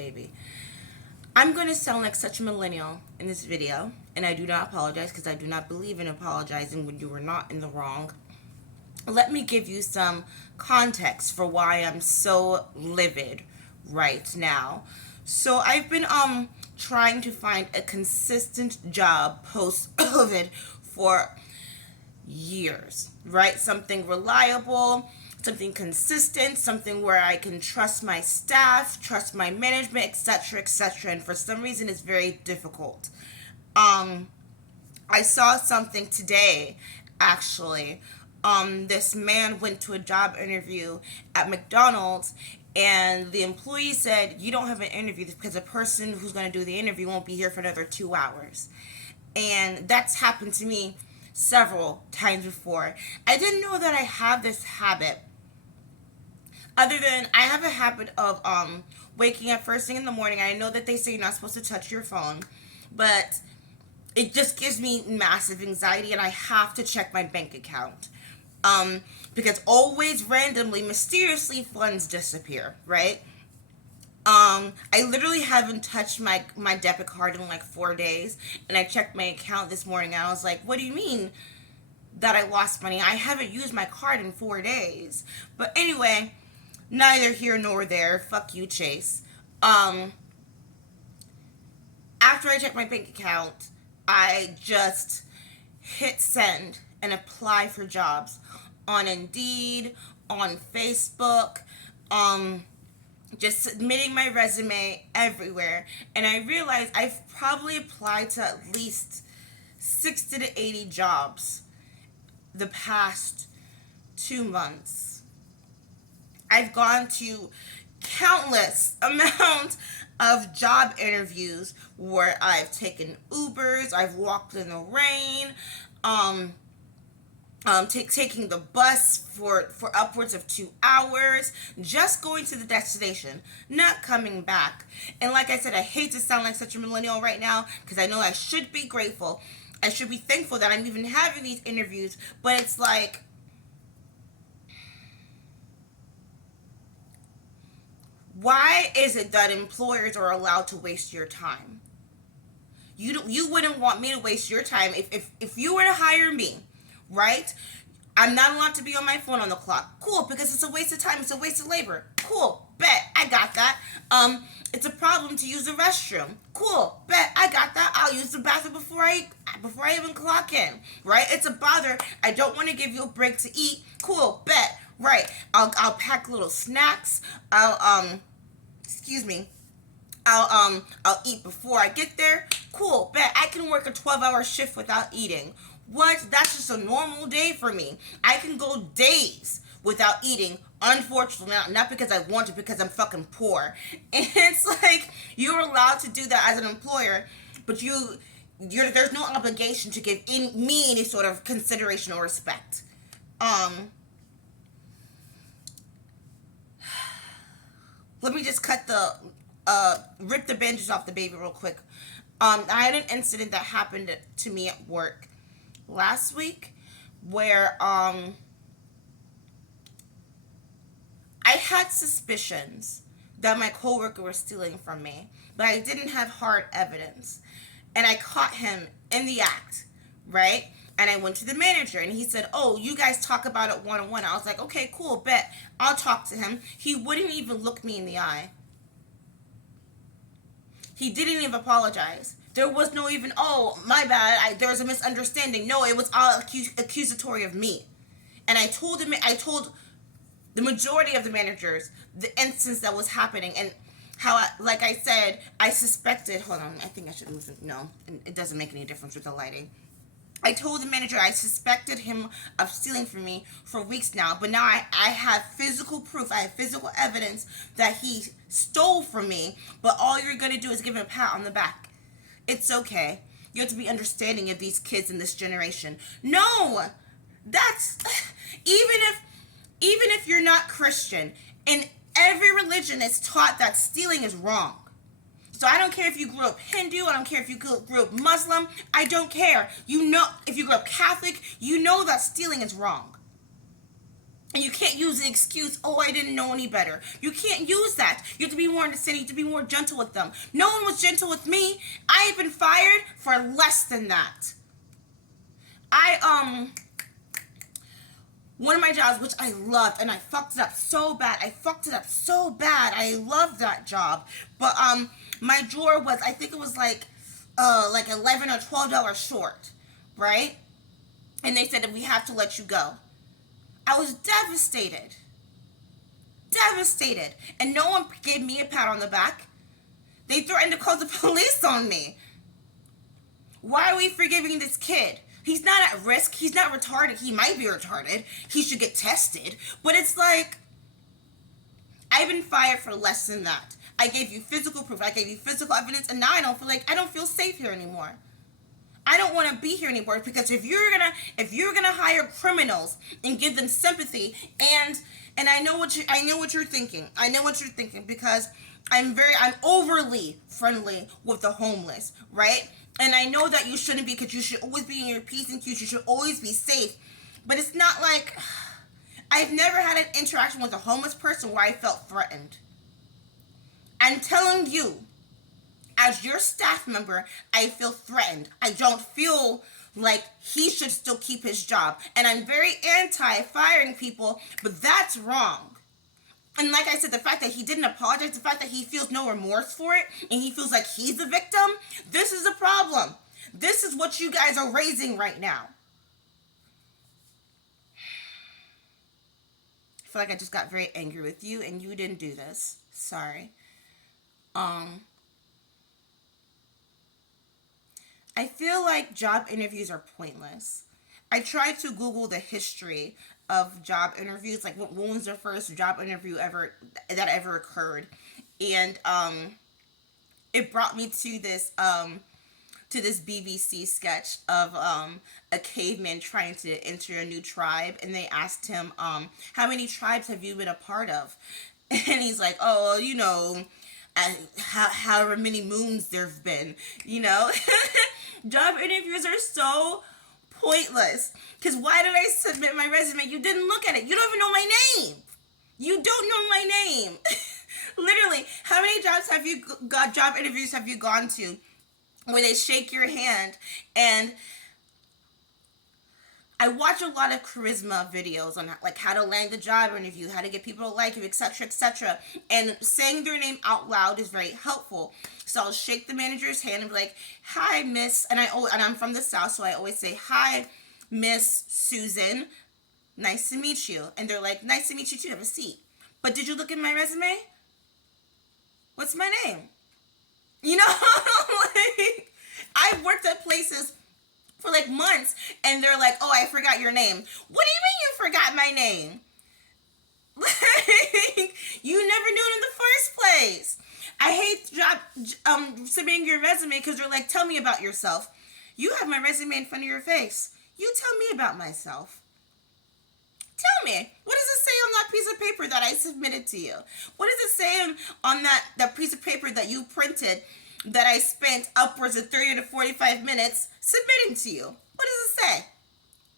baby. I'm going to sound like such a millennial in this video, and I do not apologize because I do not believe in apologizing when you are not in the wrong. Let me give you some context for why I'm so livid right now. So I've been trying to find a consistent job post COVID for years, right? Something reliable, something consistent, something where I can trust my staff, trust my management, etc., etc. And for some reason, it's very difficult. I saw something today, actually. This man went to a job interview at McDonald's, and the employee said, "You don't have an interview because the person who's going to do the interview won't be here for another 2 hours." And that's happened to me several times before. I didn't know that I have this habit. Other than I have a habit of waking up first thing in the morning. I know that they say you're not supposed to touch your phone, but it just gives me massive anxiety, and I have to check my bank account. Because always randomly, mysteriously, funds disappear, right? I literally haven't touched my debit card in like 4 days, and I checked my account this morning, and I was like, what do you mean that I lost money? I haven't used my card in 4 days. But anyway, neither here nor there. Fuck you, Chase. After I checked my bank account, I just hit send and apply for jobs on Indeed, on Facebook, just submitting my resume everywhere. And I realized I've probably applied to at least 60 to 80 jobs the past 2 months. I've gone to countless amounts of job interviews where I've taken Ubers, I've walked in the rain, taking the bus for upwards of 2 hours, just going to the destination, not coming back. And like I said, I hate to sound like such a millennial right now because I know I should be grateful. I should be thankful that I'm even having these interviews, but it's like, why is it that employers are allowed to waste your time? You wouldn't want me to waste your time if you were to hire me, right? I'm not allowed to be on my phone on the clock. Cool, because it's a waste of time. It's a waste of labor. Cool, bet, I got that. It's a problem to use the restroom. Cool, bet, I got that. I'll use the bathroom before I even clock in, right? It's a bother. I don't want to give you a break to eat. Cool, bet, right? I'll pack little snacks. I'll eat before I get there. Cool, bet I can work a 12-hour shift without eating. What? That's just a normal day for me. I can go days without eating, unfortunately, not because I want to, because I'm fucking poor. And it's like, you're allowed to do that as an employer, but there's no obligation to give me any sort of consideration or respect. Let me just rip the bandages off the baby real quick. I had an incident that happened to me at work last week where I had suspicions that my coworker was stealing from me, but I didn't have hard evidence. And I caught him in the act, right? And I went to the manager, and he said, "Oh, you guys talk about it one-on-one." I was like, "Okay, cool, bet. I'll talk to him." He wouldn't even look me in the eye. He didn't even apologize. There was no even, "Oh, my bad, there was a misunderstanding." No, it was all accusatory of me. And I told the majority of the managers the instance that was happening, and how, like I said, I suspected, hold on, I think I should move it. No, it doesn't make any difference with the lighting. I told the manager I suspected him of stealing from me for weeks now, but now I have physical proof, I have physical evidence that he stole from me, but all you're going to do is give him a pat on the back. It's okay. You have to be understanding of these kids in this generation. No! That's, even if you're not Christian, in every religion it's taught that stealing is wrong. So I don't care if you grew up Hindu, I don't care if you grew up Muslim, I don't care. You know, if you grew up Catholic, you know that stealing is wrong. And you can't use the excuse, oh, I didn't know any better. You can't use that. You have to be more understanding. You have to be more gentle with them. No one was gentle with me. I have been fired for less than that. One of my jobs, which I loved, and I fucked it up so bad. I loved that job. But my drawer was, I think it was like $11 or $12 short, right? And they said that we have to let you go. I was devastated. Devastated. And no one gave me a pat on the back. They threatened to call the police on me. Why are we forgiving this kid? He's not at risk. He's not retarded. He might be retarded. He should get tested. But it's like, I've been fired for less than that. I gave you physical proof. I gave you physical evidence. And now I don't feel safe here anymore. I don't want to be here anymore, because if you're gonna hire criminals and give them sympathy, and I know what you're thinking. I know what you're thinking, because I'm overly friendly with the homeless, right? And I know that you shouldn't be, because you should always be in your P's and Q's. You should always be safe. But it's not like, I've never had an interaction with a homeless person where I felt threatened. I'm telling you, as your staff member, I feel threatened. I don't feel like he should still keep his job. And I'm very anti-firing people, but that's wrong. And like I said, the fact that he didn't apologize, the fact that he feels no remorse for it, and he feels like he's the victim, this is a problem. This is what you guys are raising right now. I feel like I just got very angry with you, and you didn't do this. Sorry. I feel like job interviews are pointless. I tried to Google the history of job interviews, like when was the first job interview ever occurred, and it brought me to this BBC sketch of a caveman trying to enter a new tribe, and they asked him, how many tribes have you been a part of? And he's like, oh, however many moons there've been, Job interviews are so pointless. Because why did I submit my resume? You didn't look at it. You don't even know my name. You don't know my name. Literally, how many job interviews have you gone to where they shake your hand? And I watch a lot of charisma videos on like how to land the job interview, how to get people to like you, etc., etc. And saying their name out loud is very helpful. So I'll shake the manager's hand and be like, "Hi, Miss," and I'm from the South, so I always say, "Hi, Miss Susan. Nice to meet you." And they're like, "Nice to meet you too. Have a seat." But did you look at my resume? What's my name? Like, I've worked at places for like months, and they're like, "Oh, I forgot your name." What do you mean you forgot my name? Like, you never knew it in the first place. I hate submitting your resume because they're like, "Tell me about yourself." You have my resume in front of your face. You tell me about myself. Tell me, what does it say on that piece of paper that I submitted to you? What does it say on that piece of paper that you printed that I spent upwards of 30 to 45 minutes submitting to you? What does it say?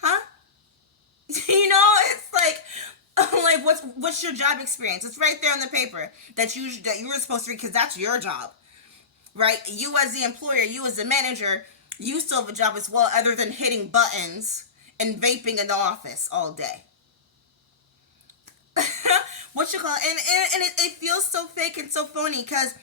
Huh? It's like what's your job experience? It's right there on the paper that you were supposed to read, because that's your job, right? You as the employer, you as the manager, you still have a job as well, other than hitting buttons and vaping in the office all day. What you call it? And it feels so fake and so phony, because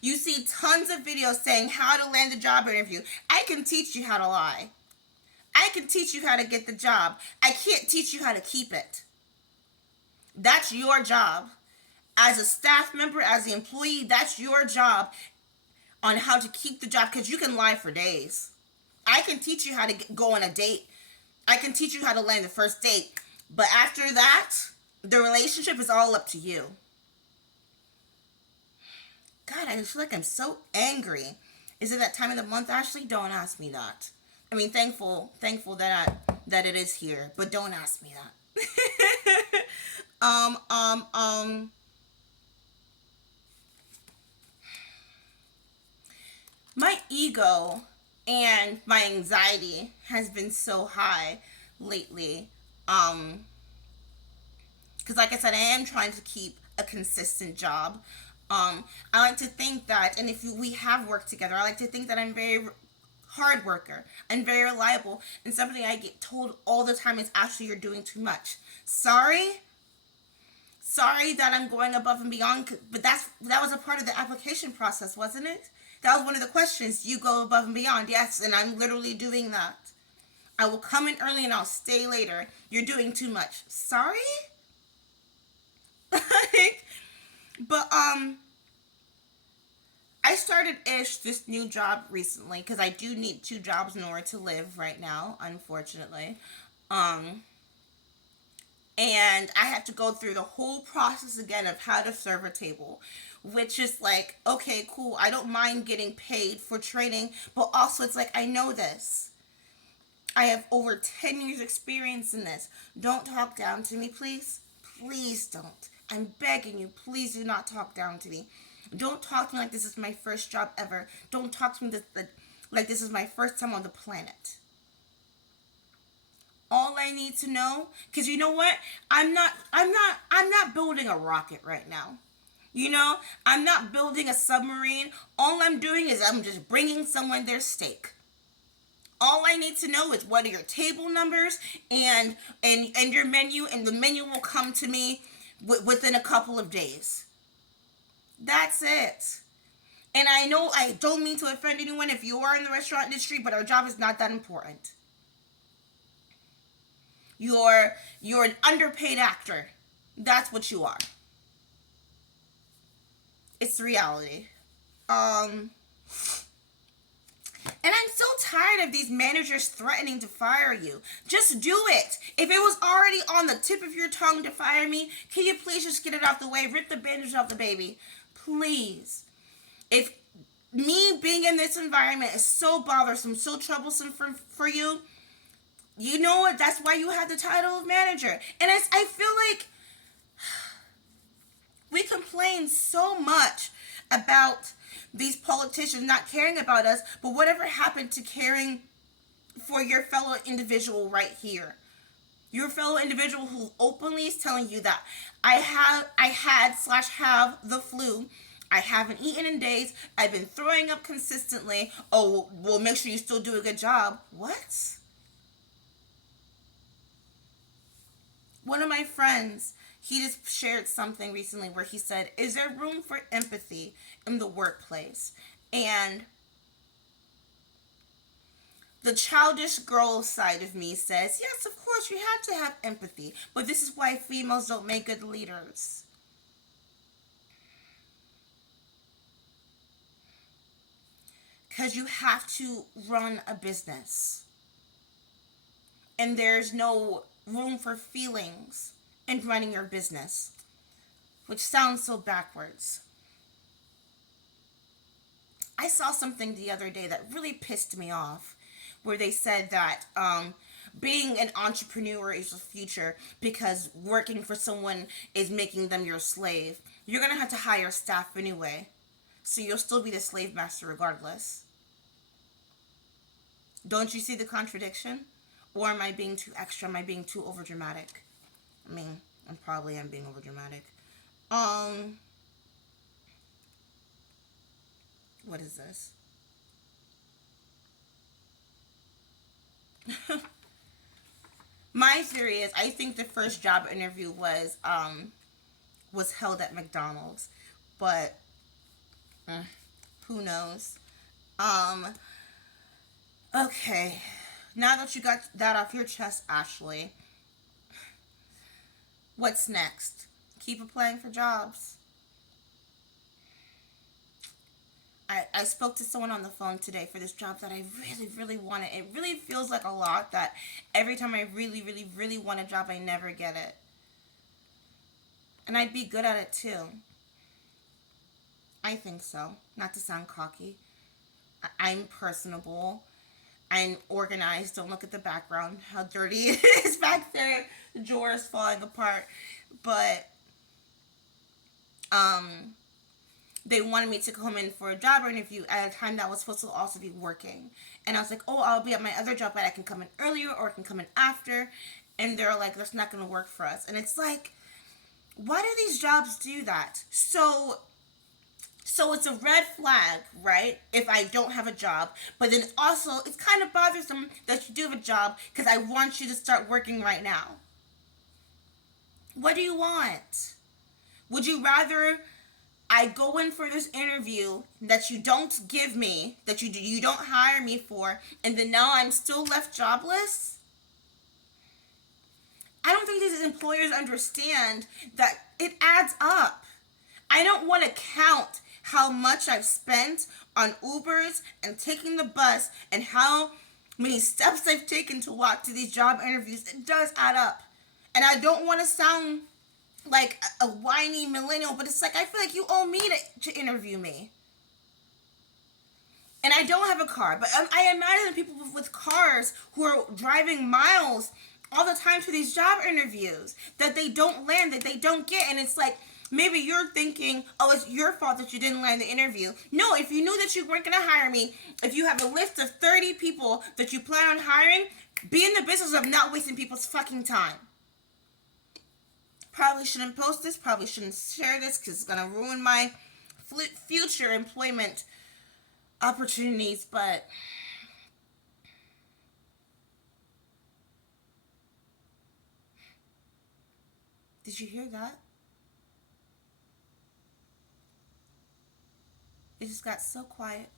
you see tons of videos saying how to land a job interview. I can teach you how to lie. I can teach you how to get the job. I can't teach you how to keep it. That's your job. As a staff member, as the employee, that's your job on how to keep the job, because you can lie for days. I can teach you how to go on a date. I can teach you how to land the first date. But after that, the relationship is all up to you. God, I feel like I'm so angry. Is it that time of the month, Ashley? Don't ask me that. I mean, thankful that it is here, but don't ask me that. My ego and my anxiety has been so high lately. Because, like I said, I am trying to keep a consistent job. I like to think that, and if we have worked together, I like to think that I'm very hard worker. I'm very reliable, and something I get told all the time is, actually, you're doing too much. Sorry that I'm going above and beyond, but that was a part of the application process, wasn't it? That was one of the questions. You go above and beyond, yes, and I'm literally doing that. I will come in early and I'll stay later. You're doing too much. Sorry? But I started this new job recently because I do need two jobs in order to live right now, unfortunately. Um and I have to go through the whole process again of how to serve a table, which is like, okay, cool. I don't mind getting paid for training, but also it's like, I know this. I have over 10 years experience in this. Don't talk down to me, please. Please don't. I'm begging you, please do not talk down to me. Don't talk to me like this is my first job ever. Don't talk to me like this is my first time on the planet. All I need to know, because you know what? I'm not building a rocket right now. You know, I'm not building a submarine. All I'm doing is I'm just bringing someone their steak. All I need to know is what are your table numbers and your menu, and the menu will come to me within a couple of days. That's it. And I know I don't mean to offend anyone if you are in the restaurant industry, but our job is not that important. You're an underpaid actor. That's what you are. It's the reality. Um And I'm so tired of these managers threatening to fire you. Just do it. If it was already on the tip of your tongue to fire me, can you please just get it off the way? Rip the bandage off the baby. Please. If me being in this environment is so bothersome, so troublesome for you, you know what? That's why you have the title of manager. And I feel like we complain so much about these politicians not caring about us, but whatever happened to caring for your fellow individual right here? Your fellow individual who openly is telling you that I had/have the flu. I haven't eaten in days. I've been throwing up consistently. Oh, well, make sure you still do a good job. What? One of my friends, he just shared something recently where he said, is there room for empathy in the workplace? And the childish girl side of me says, yes, of course, you have to have empathy. But this is why females don't make good leaders. Because you have to run a business. And there's no room for feelings in running your business, which sounds so backwards. I saw something the other day that really pissed me off, where they said that being an entrepreneur is the future because working for someone is making them your slave. You're going to have to hire staff anyway, so you'll still be the slave master regardless. Don't you see the contradiction? Or am I being too extra? Am I being too overdramatic? I mean, I probably am being overdramatic. Um, what is this? My theory is, I think the first job interview was held at McDonald's, but who knows? Um, okay. Now that you got that off your chest, Ashley, what's next? Keep applying for jobs. I spoke to someone on the phone today for this job that I really, really wanted. It really feels like a lot that every time I really, really, really want a job, I never get it. And I'd be good at it too. I think so. Not to sound cocky. I'm personable. I'm organized. Don't look at the background. How dirty it is back there. The drawer is falling apart. But um they wanted me to come in for a job interview at a time that I was supposed to also be working. And I was like, oh, I'll be at my other job, but I can come in earlier or I can come in after. And they're like, that's not going to work for us. And it's like, Why do these jobs do that? So it's a red flag, right? If I don't have a job, but then also it's kind of bothersome that you do have a job because I want you to start working right now. What do you want? Would you rather I go in for this interview that you don't give me, that you don't hire me for, and then now I'm still left jobless? I don't think these employers understand that it adds up. I don't want to count how much I've spent on Ubers and taking the bus and how many steps I've taken to walk to these job interviews. It does add up. And I don't want to sound like a whiny millennial, but it's like I feel like you owe me to interview me. And I don't have a car, but I imagine people with cars who are driving miles all the time to these job interviews that they don't land, that they don't get. And it's like, maybe you're thinking, oh, it's your fault that you didn't land the interview. No, if you knew that you weren't going to hire me, if you have a list of 30 people that you plan on hiring, be in the business of not wasting people's fucking time. Probably shouldn't post this, probably shouldn't share this because it's going to ruin my future employment opportunities, but did you hear that? It just got so quiet.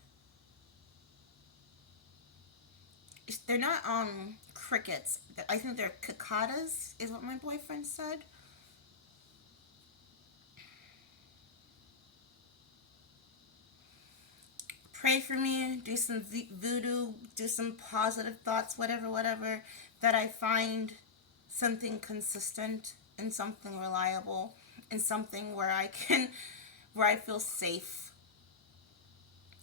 They're not crickets. I think they're cicadas, is what my boyfriend said. Pray for me, do some voodoo, do some positive thoughts, whatever, that I find something consistent and something reliable and something where I feel safe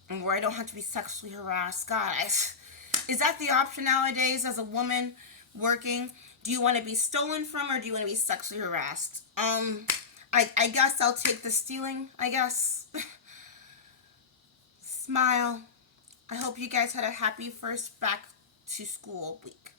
and where I don't have to be sexually harassed. God, is that the option nowadays as a woman working? Do you want to be stolen from or do you want to be sexually harassed? I guess I'll take the stealing, I guess. Smile. I hope you guys had a happy first back to school week.